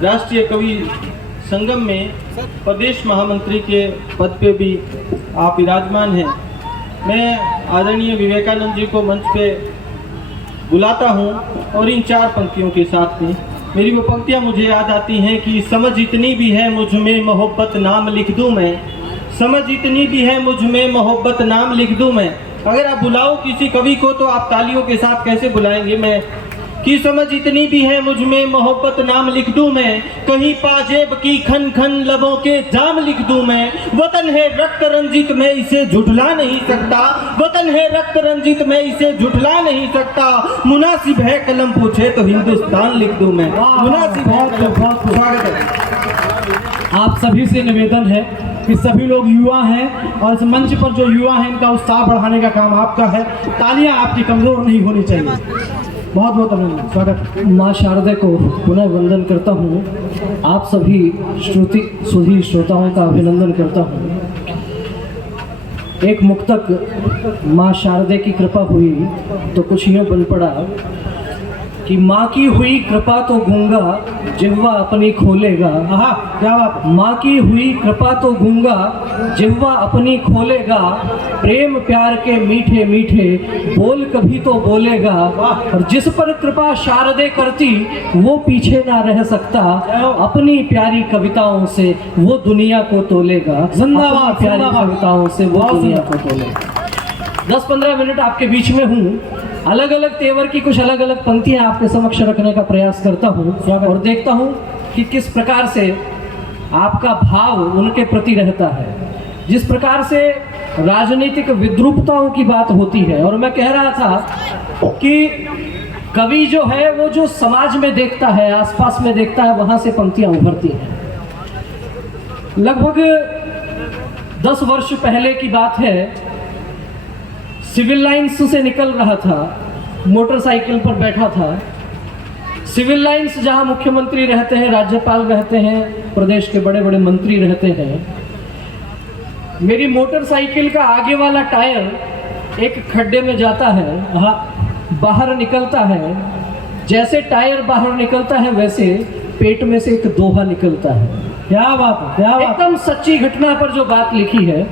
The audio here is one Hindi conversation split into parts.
राष्ट्रीय कवि संगम में प्रदेश महामंत्री के पद पे भी आप विराजमान हैं। मैं आदरणीय विवेकानंद जी को मंच पे बुलाता हूं और इन 4 पंक्तियों के साथ में मेरी वो पंक्तियां मुझे याद आती हैं कि समझ इतनी भी है मुझ में मोहब्बत नाम लिख दूं मैं, समझ इतनी भी है मुझ में मोहब्बत नाम लिख दूं मैं। अगर आप बुलाओ किसी कवि को तो आप तालियों के साथ कैसे बुलाएंगे? मैं कि समझ इतनी भी है मुझ में मोहब्बत नाम लिख दूं मैं, कहीं पाजेब की खन खन लबों के जाम लिख दूं मैं। वतन है रक्त रंजित मैं इसे झुठला नहीं सकता, वतन है रक्त रंजित मैं इसे झुठला नहीं सकता। मुनासिब है कलम पूछे तो हिंदुस्तान लिख दूं मैं। मुनासिब है बहुत स्वागत है। आप सभी से निवेदन है कि सभी लोग युवा हैं और इस मंच पर जो युवा हैं इनका उत्साह बढ़ाने का काम आपका है। तालियां आपकी कमजोर नहीं होनी चाहिए। बहुत बहुत अभिनंदन, स्वागत। माँ शारदा को पुनः वंदन करता हूँ। आप सभी सुधी श्रोताओं का अभिनंदन करता हूँ। एक मुक्तक माँ शारदा की कृपा हुई तो कुछ यूँ बन पड़ा कि माँ की हुई कृपा तो गूंगा जिह्वा अपनी खोलेगा। हाँ, क्या बात। माँ की हुई कृपा तो गूंगा जिह्वा अपनी खोलेगा, प्रेम प्यार के मीठे मीठे बोल कभी तो बोलेगा। और जिस पर कृपा शारदे करती वो पीछे ना रह सकता, अपनी प्यारी कविताओं से वो दुनिया को तोलेगा। जिंदाबाद, प्यारी जिंदाबाद। कविताओं से वो दुनिया को तोलेगा। 10-15 मिनट आपके बीच में हूँ। अलग अलग तेवर की कुछ अलग अलग पंक्तियां आपके समक्ष रखने का प्रयास करता हूँ और देखता हूँ कि किस प्रकार से आपका भाव उनके प्रति रहता है। जिस प्रकार से राजनीतिक विद्रूपताओं की बात होती है, और मैं कह रहा था कि कवि जो है वो जो समाज में देखता है, आसपास में देखता है, वहां से पंक्तियां उभरती हैं। लगभग 10 वर्ष पहले की बात है। सिविल लाइन्स से निकल रहा था, मोटरसाइकिल पर बैठा था। सिविल लाइन्स जहां मुख्यमंत्री रहते हैं, राज्यपाल रहते हैं, प्रदेश के बड़े बड़े मंत्री रहते हैं। मेरी मोटरसाइकिल का आगे वाला टायर एक खड्डे में जाता है, बाहर निकलता है। जैसे टायर बाहर निकलता है वैसे पेट में से एक दोहा निकलता है। क्या बात है, क्या बात। एकदम सच्ची घटना पर जो बात लिखी है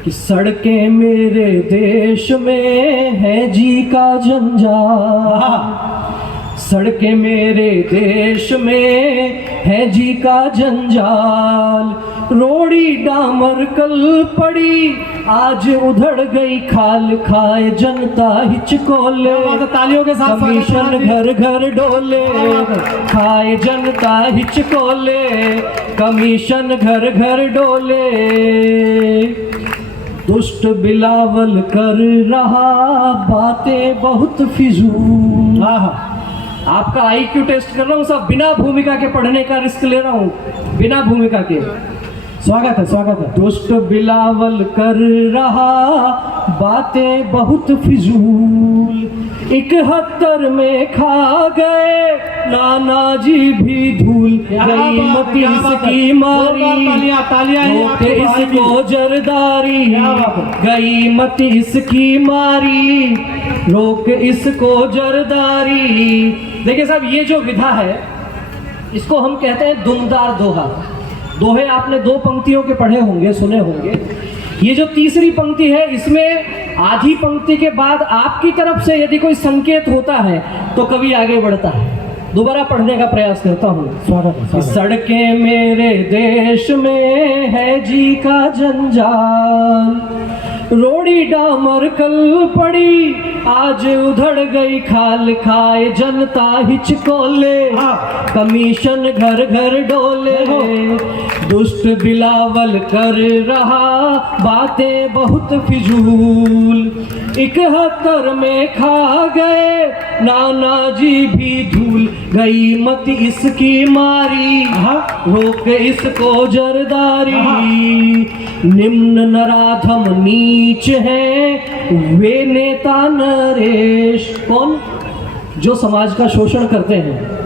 कि सड़कें मेरे देश में है जी का जंजाल, सड़कें मेरे देश में है जी का जंजाल। रोड़ी डामर कल पड़ी आज उधड़ गई खाल, खाए जनता हिचकोले, तालियों के साथ कमीशन घर घर डोले, खाए जनता हिचकोले, कमीशन घर घर डोले। दुष्ट बिलावल कर रहा बातें बहुत फिजूल। आपका IQ टेस्ट कर रहा हूँ सब, बिना भूमिका के पढ़ने का रिस्क ले रहा हूँ, बिना भूमिका के। स्वागत है, स्वागत है। दुष्ट बिलावल कर रहा बातें बहुत फिजूल, 71 में खा गए नाना जी भी धूल। गई मतीस की मारी रोक इसको जरदारी, गई मतीस की मारी रोक इसको जरदारी। देखिए साहब, ये जो विधा है इसको हम कहते हैं दुमदार दोहा। दोहे आपने 2 पंक्तियों के पढ़े होंगे, सुने होंगे। ये जो तीसरी पंक्ति है इसमें आधी पंक्ति के बाद आपकी तरफ से यदि कोई संकेत होता है तो कवि आगे बढ़ता है। दोबारा पढ़ने का प्रयास करता हूँ। स्वागत है। सड़कें मेरे देश में है जी का जंजाल, रोड़ी डामर कल पड़ी आज उधड़ गई खाल, खाए जनता हिचकोले, कमीशन घर घर डोले। दुष्ट बिलावल कर रहा बातें बहुत फिजूल, 71 में खा गए नाना जी भी धूल। गई मत इसकी मारी रोक इसको जरदारी। निम्न नराधम नीच है वे नेता नरेश। कौन? जो समाज का शोषण करते हैं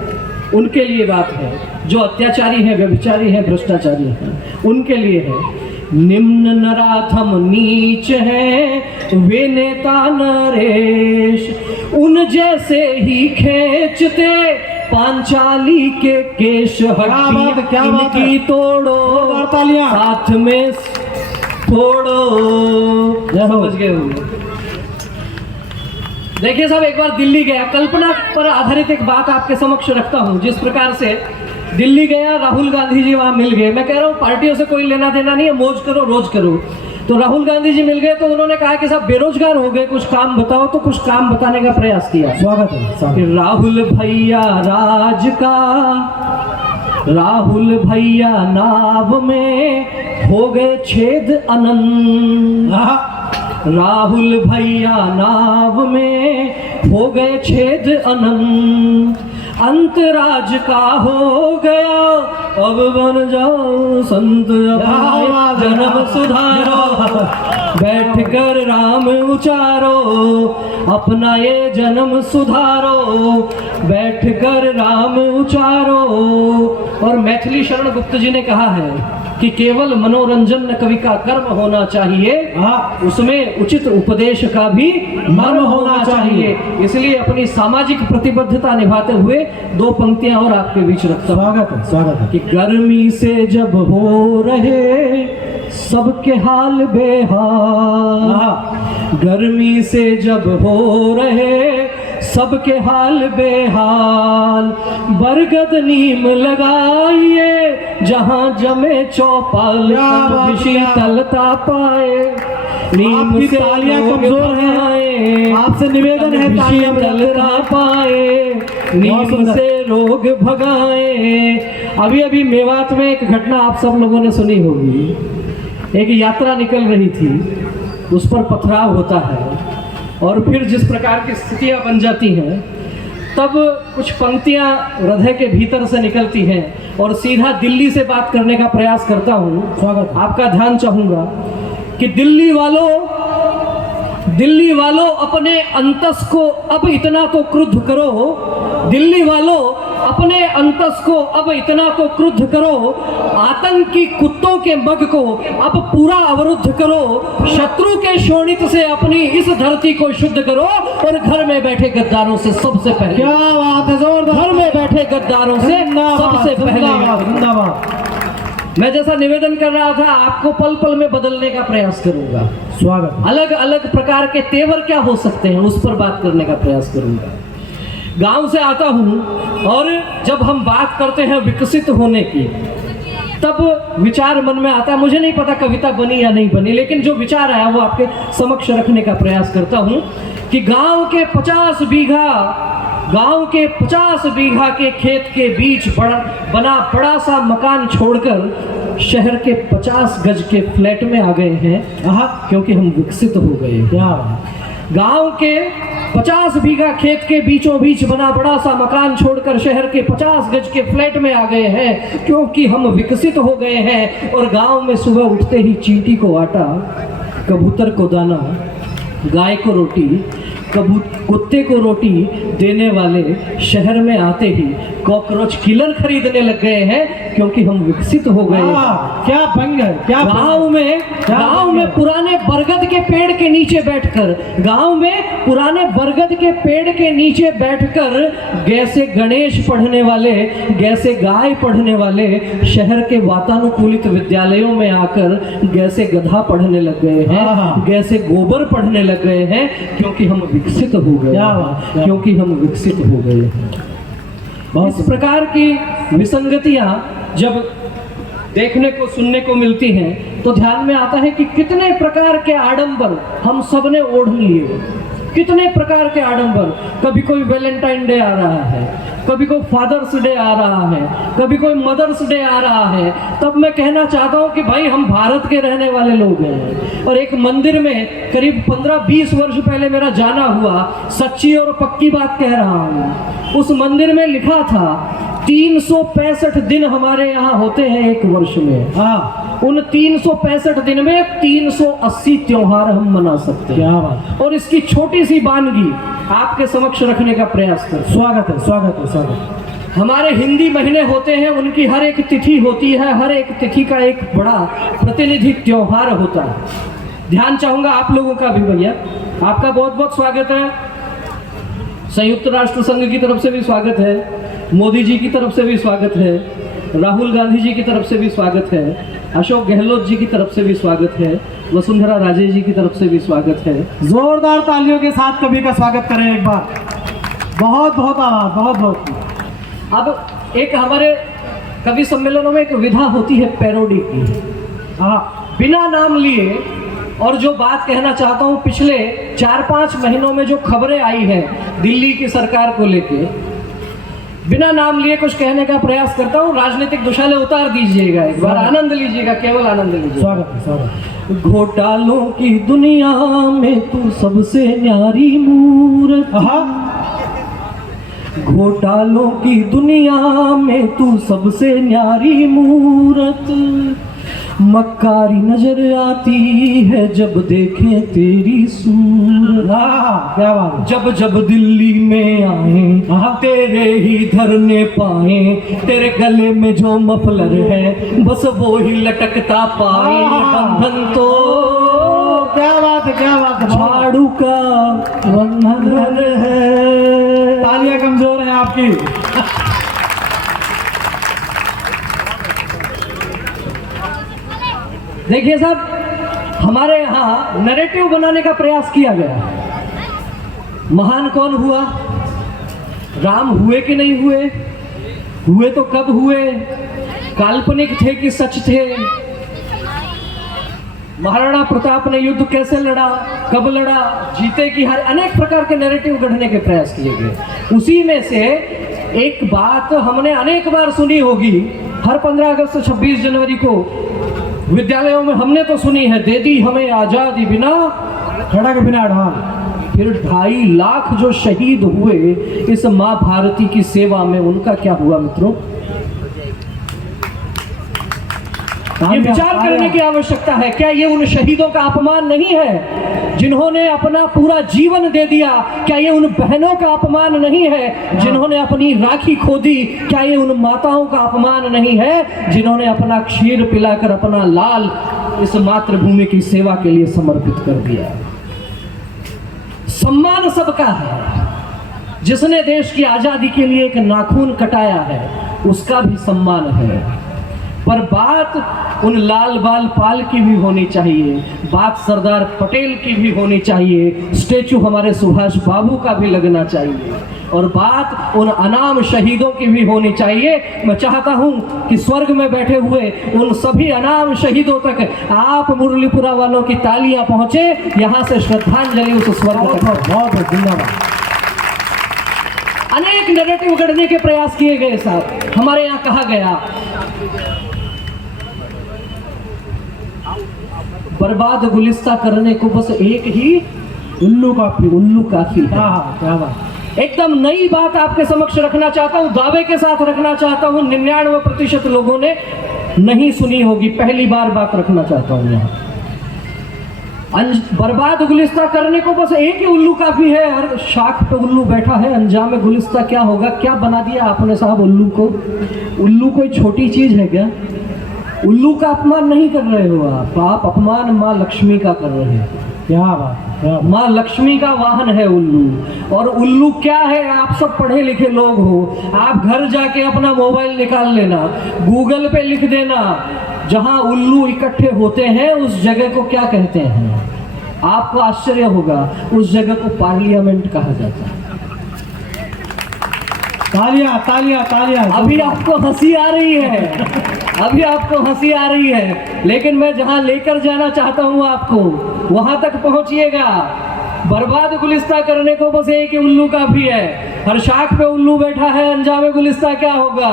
उनके लिए बात है। जो अत्याचारी हैं, व्यभिचारी हैं, भ्रष्टाचारी हैं, उनके लिए है। निम्न नराधम नीच है वे नेता नरेश, उन जैसे ही खींचते पांचाली के केश हड्डी क्या बात है। इनकी तोड़ो और तालियां। साथ में फोड़ो। समझ गए होंगे। देखिए साहब, एक बार दिल्ली गया, कल्पना पर आधारित एक बात आपके समक्ष रखता हूं। जिस प्रकार से दिल्ली गया, राहुल गांधी जी वहां मिल गए। मैं कह रहा हूं पार्टियों से कोई लेना देना नहीं है, मौज करो रोज करो। तो राहुल गांधी जी मिल गए तो उन्होंने कहा कि साहब बेरोजगार हो गए, कुछ काम बताओ। तो कुछ काम बताने का प्रयास किया। स्वागत है, स्वागत कि राहुल भैया राज का, राहुल भैया नाव में हो गए छेद अनंत। राहुल भैया नाव में हो गए छेद अनंत, अंतराज का हो गया अब बन जाओ संत, अपने जन्म सुधारो, बैठकर राम उचारो, अपना ये जन्म सुधारो, बैठकर राम उचारो। और मैथिली शरण गुप्त जी ने कहा है कि केवल मनोरंजन न कवि का कर्म होना चाहिए, उसमें उचित उपदेश का भी मर्म होना चाहिए। इसलिए अपनी सामाजिक प्रतिबद्धता निभाते हुए दो पंक्तियां और आपके बीच रखता हूं। स्वागत है, स्वागत है। कि गर्मी से जब हो रहे सबके हाल बेहाल, गर्मी से जब हो रहे सबके हाल बेहाल, बरगद नीम लगाइए जहां जमे चौपाल, शीतलता पाए, नीम से तालियां कमजोर हैं, आपसे निवेदन है तालियां शीतलता पाए, नीम से रोग भगाए। अभी अभी मेवात में एक घटना आप सब लोगों ने सुनी होगी। एक यात्रा निकल रही थी, उस पर पथराव होता है और फिर जिस प्रकार की स्थितियां बन जाती हैं, तब कुछ पंक्तियां हृदय के भीतर से निकलती हैं और सीधा दिल्ली से बात करने का प्रयास करता हूं। स्वागत। आपका ध्यान चाहूंगा कि दिल्ली वालों अपने अंतस को अब इतना तो क्रुद्ध करो, दिल्ली वालों अपने अंतस को अब इतना तो क्रुद्ध करो, आतंकी कुत्तों के मग को अब पूरा अवरुद्ध करो, शत्रु के शोणित से अपनी इस धरती को शुद्ध करो और घर में बैठे गद्दारों से सबसे पहले, क्या बात है, जोरदार। घर में बैठे गद्दारों से सबसे पहले जिंदाबाद। मैं जैसा निवेदन कर रहा था आपको पल पल में बदलने का प्रयास करूंगा। स्वागत। अलग अलग प्रकार के तेवर क्या हो सकते हैं उस पर बात करने का प्रयास करूंगा। गांव से आता हूं और जब हम बात करते हैं विकसित होने की, तब विचार मन में आता है। मुझे नहीं पता कविता बनी या नहीं बनी, लेकिन जो विचार आया वो आपके समक्ष रखने का प्रयास करता हूं कि गांव के 50 बीघा के खेत के बीच बना बड़ा सा मकान छोड़कर शहर के 50 गज के फ्लैट में आ गए हैं, क्योंकि हम विकसित हो गए। क्या गांव के 50 बीघा खेत के बीचों बीच बना बड़ा सा मकान छोड़कर शहर के 50 गज के फ्लैट में आ गए हैं, क्योंकि हम विकसित हो गए हैं। और गांव में सुबह उठते ही चींटी को आटा, कबूतर को दाना, गाय को रोटी, कुत्ते को रोटी देने वाले शहर में आते ही कॉकरोच किलर खरीदने लग गए हैं, क्योंकि हम विकसित हो गए। क्या बंग है, क्या गांव में पुराने बरगद के पेड़ के नीचे बैठकर गैसे गणेश पढ़ने वाले, गैसे गाय पढ़ने वाले शहर के वातानुकूलित विद्यालयों में आकर गैसे गधा पढ़ने लग गए हैं, गैसे गोबर पढ़ने लग गए हैं, क्योंकि हम विकसित हो गए, क्योंकि हम विकसित हो गए हैं। इस प्रकार की विसंगतियां जब देखने को सुनने को मिलती हैं तो ध्यान में आता है कि कितने प्रकार के आडंबर हम सब ने ओढ़ लिए, कितने प्रकार के आडंबर। कभी कोई वैलेंटाइन डे आ रहा है, कभी कोई फादर्स डे आ रहा है, कभी कोई मदर्स डे आ रहा है। तब मैं कहना चाहता हूं कि भाई हम भारत के रहने वाले लोग हैं। और एक मंदिर में करीब 15-20 वर्ष पहले मेरा जाना हुआ, सच्ची और पक्की बात कह रहा हूं। उस मंदिर में लिखा था 365 दिन हमारे यहाँ होते हैं एक वर्ष में। उन 365 दिन में 380 त्योहार हम मना सकते हैं। क्या बात। और इसकी छोटी सी वानगी आपके समक्ष रखने का प्रयास कर। स्वागत है, स्वागत है, स्वागत। हमारे हिंदी महीने होते हैं, उनकी हर एक तिथि होती है, हर एक तिथि का एक बड़ा प्रतिनिधि त्योहार होता है। ध्यान चाहूंगा आप लोगों का भी भैया, आपका बहुत बहुत स्वागत है। संयुक्त राष्ट्र संघ की तरफ से भी स्वागत है। मोदी जी की तरफ से भी स्वागत है, राहुल गांधी जी की तरफ से भी स्वागत है, अशोक गहलोत जी की तरफ से भी स्वागत है, वसुंधरा राजे जी की तरफ से भी स्वागत है। जोरदार तालियों के साथ कवि का स्वागत करें एक बार। बहुत बहुत आभार, बहुत बहुत। अब एक हमारे कवि सम्मेलनों में एक विधा होती है पैरोडी की। हाँ, बिना नाम लिए और जो बात कहना चाहता हूँ, पिछले 4-5 महीनों में जो खबरें आई हैं दिल्ली की सरकार को लेके, बिना नाम लिए कुछ कहने का प्रयास करता हूँ। राजनीतिक दुशाले उतार दीजिएगा, एक बार आनंद लीजिएगा, केवल आनंद लीजिएगा। स्वागत है, स्वागत। घोटालों की दुनिया में तू सबसे न्यारी मूरत, घोटालों की दुनिया में तू सबसे न्यारी मूरत, मक्कारी नजर आती है जब देखें तेरी सूरत। क्या बात है। जब जब दिल्ली में आए तेरे ही धरने पाए, तेरे गले में जो मफलर है बस वो ही लटकता पाए, बंधन तो क्या बात है, क्या बात है। झाड़ू का बंधन है। तालियां कमजोर हैं आपकी। देखिए साहब, हमारे यहाँ नैरेटिव बनाने का प्रयास किया गया। महान कौन हुआ, राम हुए कि नहीं हुए, हुए तो कब हुए, काल्पनिक थे कि सच थे, महाराणा प्रताप ने युद्ध कैसे लड़ा, कब लड़ा, जीते कि हारे, अनेक प्रकार के नैरेटिव गढ़ने के प्रयास किए गए। उसी में से एक बात हमने अनेक बार सुनी होगी, हर 15 अगस्त 26 जनवरी को विद्यालयों में हमने तो सुनी है, दे दी हमें आजादी बिना खड़ा के बिना ढाल। फिर 2.5 लाख जो शहीद हुए इस माँ भारती की सेवा में, उनका क्या हुआ मित्रों? ये विचार करने की आवश्यकता है। क्या ये उन शहीदों का अपमान नहीं है जिन्होंने अपना पूरा जीवन दे दिया? क्या ये उन बहनों का अपमान नहीं है जिन्होंने अपनी राखी खो दी? क्या ये उन माताओं का अपमान नहीं है जिन्होंने अपना क्षीर पिलाकर अपना लाल इस मातृभूमि की सेवा के लिए समर्पित कर दिया? सम्मान सबका है। जिसने देश की आजादी के लिए एक नाखून कटाया है उसका भी सम्मान है, पर बात उन लाल बाल पाल की भी होनी चाहिए, बात सरदार पटेल की भी होनी चाहिए, स्टेचू हमारे सुभाष बाबू का भी लगना चाहिए, और बात उन अनाम शहीदों की भी होनी चाहिए। मैं चाहता हूं कि स्वर्ग में बैठे हुए उन सभी अनाम शहीदों तक आप मुरलीपुरा वालों की तालियां पहुंचे, यहां से श्रद्धांजलि उस स्वर्ग तक। बहुत धन्यवाद। अनेक नैरेटिव गढ़ने के प्रयास किए गए साहब। हमारे यहाँ कहा गया बर्बाद गुलिस्ता करने को बस एक ही उल्लू काफी, उल्लू काफी है। क्या बात। एकदम नई बात आपके समक्ष रखना चाहता हूं, दावे के साथ रखना चाहता हूं। 99% लोगों ने नहीं सुनी होगी, पहली बार बात रखना चाहता हूं यहाँ। बर्बाद गुलिस्ता करने को बस एक ही उल्लू काफी है। हर शाख पे उल्लू बैठा है, अंजाम गुलिस्ता क्या होगा? क्या बना दिया आपने साहब उल्लू को? उल्लू कोई छोटी चीज है क्या? उल्लू का अपमान नहीं कर रहे हो आप अपमान माँ लक्ष्मी का कर रहे हैं। क्या बात। माँ लक्ष्मी का वाहन है उल्लू। और उल्लू क्या है? आप सब पढ़े लिखे लोग हो, आप घर जाके अपना मोबाइल निकाल लेना, गूगल पे लिख देना जहां उल्लू इकट्ठे होते हैं उस जगह को क्या कहते हैं। आपको आश्चर्य होगा, उस जगह को पार्लियामेंट कहा जाता है। तालियां तालियां तालियां। अभी आपको हंसी आ रही है, अभी आपको हंसी आ रही है, लेकिन मैं जहां लेकर जाना चाहता हूं आपको वहां तक पहुंचिएगा। बर्बाद गुलिस्ता करने को बस एक ही उल्लू काफी है। हर शाख पे उल्लू बैठा है, अंजाम गुलिस्ता क्या होगा?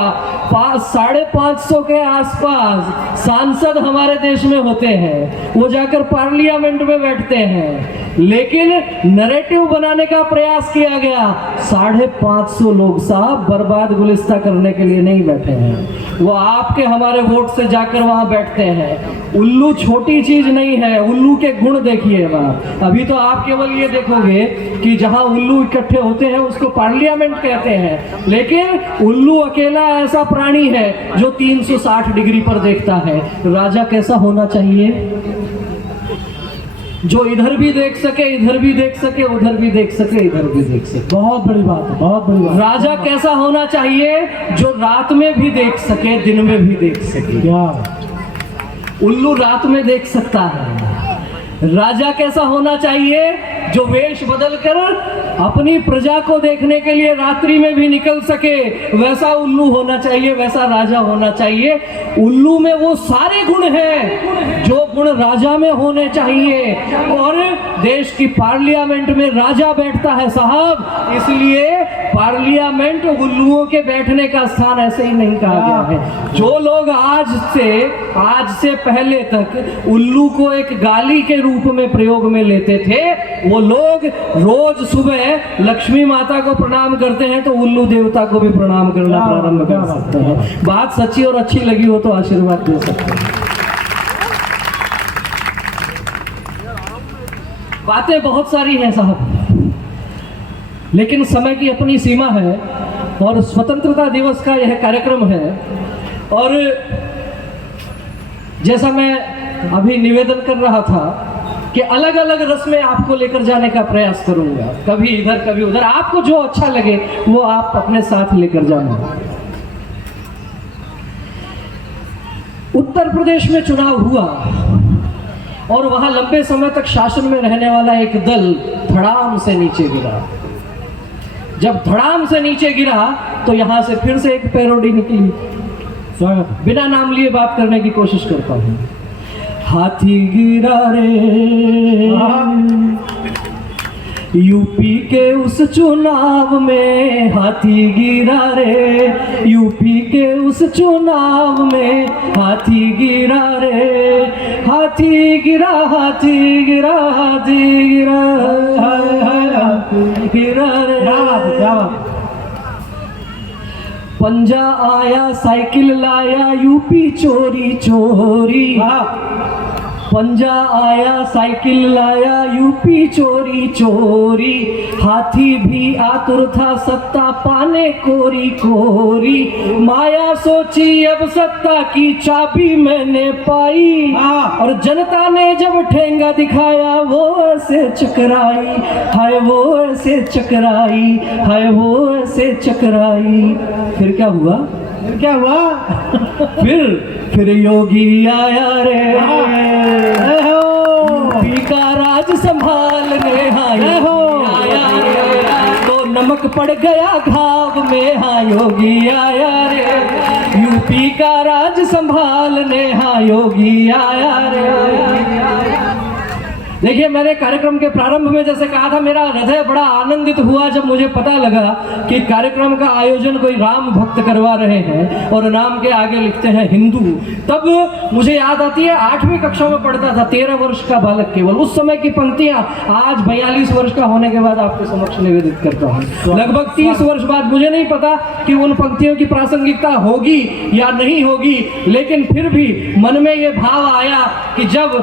550 के आसपास सांसद हमारे देश में होते हैं, वो जाकर पार्लियामेंट में बैठते हैं, लेकिन नैरेटिव बनाने का प्रयास किया गया। 550 लोग साहब बर्बाद गुलिस्ता करने के लिए नहीं बैठे हैं, वो आपके हमारे वोट से जाकर वहां बैठते हैं। उल्लू छोटी चीज नहीं है, उल्लू के गुण देखिए वहां। अभी तो आप केवल ये देखोगे कि जहां उल्लू इकट्ठे होते हैं उसको पार्लियामेंट कहते हैं, लेकिन उल्लू अकेला ऐसा प्राणी है जो 360 डिग्री पर देखता है। राजा कैसा होना चाहिए? जो इधर भी देख सके, इधर भी देख सके, उधर भी देख सके, इधर भी देख सके। बहुत बड़ी बात है, बहुत बड़ी बात। राजा कैसा होना चाहिए? जो रात में भी देख सके, दिन में भी देख सके। क्या उल्लू रात में देख सकता है। राजा कैसा होना चाहिए? जो वेश बदल कर अपनी प्रजा को देखने के लिए रात्रि में भी निकल सके, वैसा उल्लू होना चाहिए, वैसा राजा होना चाहिए। उल्लू में वो सारे गुण हैं जो गुण राजा में होने चाहिए। और देश की पार्लियामेंट में राजा बैठता है साहब, इसलिए पार्लियामेंट उल्लुओं के बैठने का स्थान ऐसे ही नहीं कहा गया है। जो लोग आज से पहले तक उल्लू को एक गाली के रूप में प्रयोग में लेते थे, वो लोग रोज सुबह लक्ष्मी माता को प्रणाम करते हैं तो उल्लू देवता को भी प्रणाम करना प्रारंभ कर सकते हैं। बात सच्ची और अच्छी लगी हो तो आशीर्वाद दे सकते हैं। बातें बहुत सारी हैं साहब, लेकिन समय की अपनी सीमा है और स्वतंत्रता दिवस का यह कार्यक्रम है। और जैसा मैं अभी निवेदन कर रहा था कि अलग अलग रस्में आपको लेकर जाने का प्रयास करूंगा, कभी इधर कभी उधर, आपको जो अच्छा लगे वो आप अपने साथ लेकर जाना। उत्तर प्रदेश में चुनाव हुआ और वहां लंबे समय तक शासन में रहने वाला एक दल धड़ाम से नीचे गिरा। जब धड़ाम से नीचे गिरा तो यहां से फिर से एक पैरोडी निकली। स्वागत। बिना नाम लिए बात करने की कोशिश करता हूं। हाथी गिरा रे यूपी के उस चुनाव में, हाथी गिरा रे यूपी के उस चुनाव में, हाथी गिरा रे, हाथी गिरा, हाथी गिरा, हाथी गिरा, हाथी गिरा रे। पंजा आया साइकिल लाया यूपी चोरी चोरी, पंजा आया साइकिल लाया यूपी चोरी चोरी, हाथी भी आतुर था सत्ता पाने कोरी कोरी, माया सोची अब सत्ता की चाबी मैंने पाई, और जनता ने जब ठेंगा दिखाया वो ऐसे चकराई, हाय वो ऐसे चकराई, हाय वो ऐसे चकराई। फिर क्या हुआ? क्या हुआ? फिर योगी आया रे, यूपी का राज संभालने, आया रे, तो नमक पड़ गया घाव में, हाँ योगी आया रे, यूपी का राज संभालने, हाँ योगी आया रे। देखिए, मैंने कार्यक्रम के प्रारंभ में जैसे कहा था, मेरा हृदय बड़ा आनंदित हुआ जब मुझे पता लगा कि कार्यक्रम का आयोजन कोई राम भक्त करवा रहे हैं और नाम के आगे लिखते हैं हिंदू। तब मुझे याद आती है 8वीं कक्षा में पढ़ता था, 13 वर्ष का बालक केवल। उस समय की पंक्तियां आज 42 वर्ष का होने के बाद आपके समक्ष निवेदित करता हूँ। लगभग 30 वर्ष बाद, मुझे नहीं पता कि उन पंक्तियों की प्रासंगिकता होगी या नहीं होगी, लेकिन फिर भी मन में ये भाव आया कि जब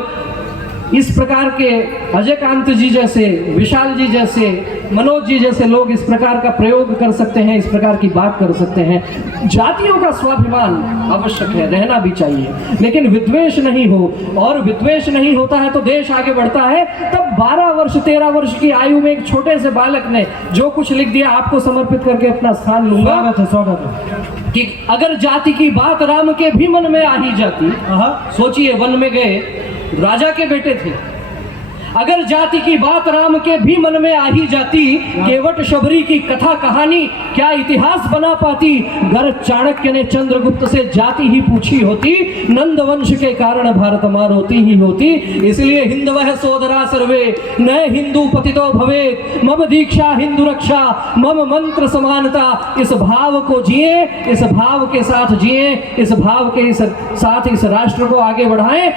इस प्रकार के अजय कांत जी जैसे, विशाल जी जैसे, मनोज जी जैसे लोग इस प्रकार का प्रयोग कर सकते हैं, इस प्रकार की बात कर सकते हैं, जातियों का स्वाभिमान आवश्यक है, रहना भी चाहिए, लेकिन विद्वेष नहीं हो। और विद्वेष नहीं होता है तो देश आगे बढ़ता है। तब 12 वर्ष 13 वर्ष की आयु में एक छोटे से बालक ने जो कुछ लिख दिया, आपको समर्पित करके अपना स्थान लूंगा। स्वागत। कि अगर जाति की बात राम के भी मन में आ ही जाती, सोचिए, वन में गए, राजा के बेटे थे, अगर जाति की बात राम के भी मन में आ ही जाती, केवट शबरी की कथा कहानी क्या इतिहास बना पाती। गर चाणक्य ने चंद्रगुप्त से जाति ही पूछी होती, नंद वंश के कारण भारत मार होती ही होती। इसलिए हिंदवः सोदरा सर्वे न हिंदू पतितो भवेत्, मम दीक्षा हिंदू रक्षा, मम मंत्र समानता। इस भाव को जिए, इस भाव के साथ जिए, इस भाव के साथ इस राष्ट्र को आगे बढ़ाएं।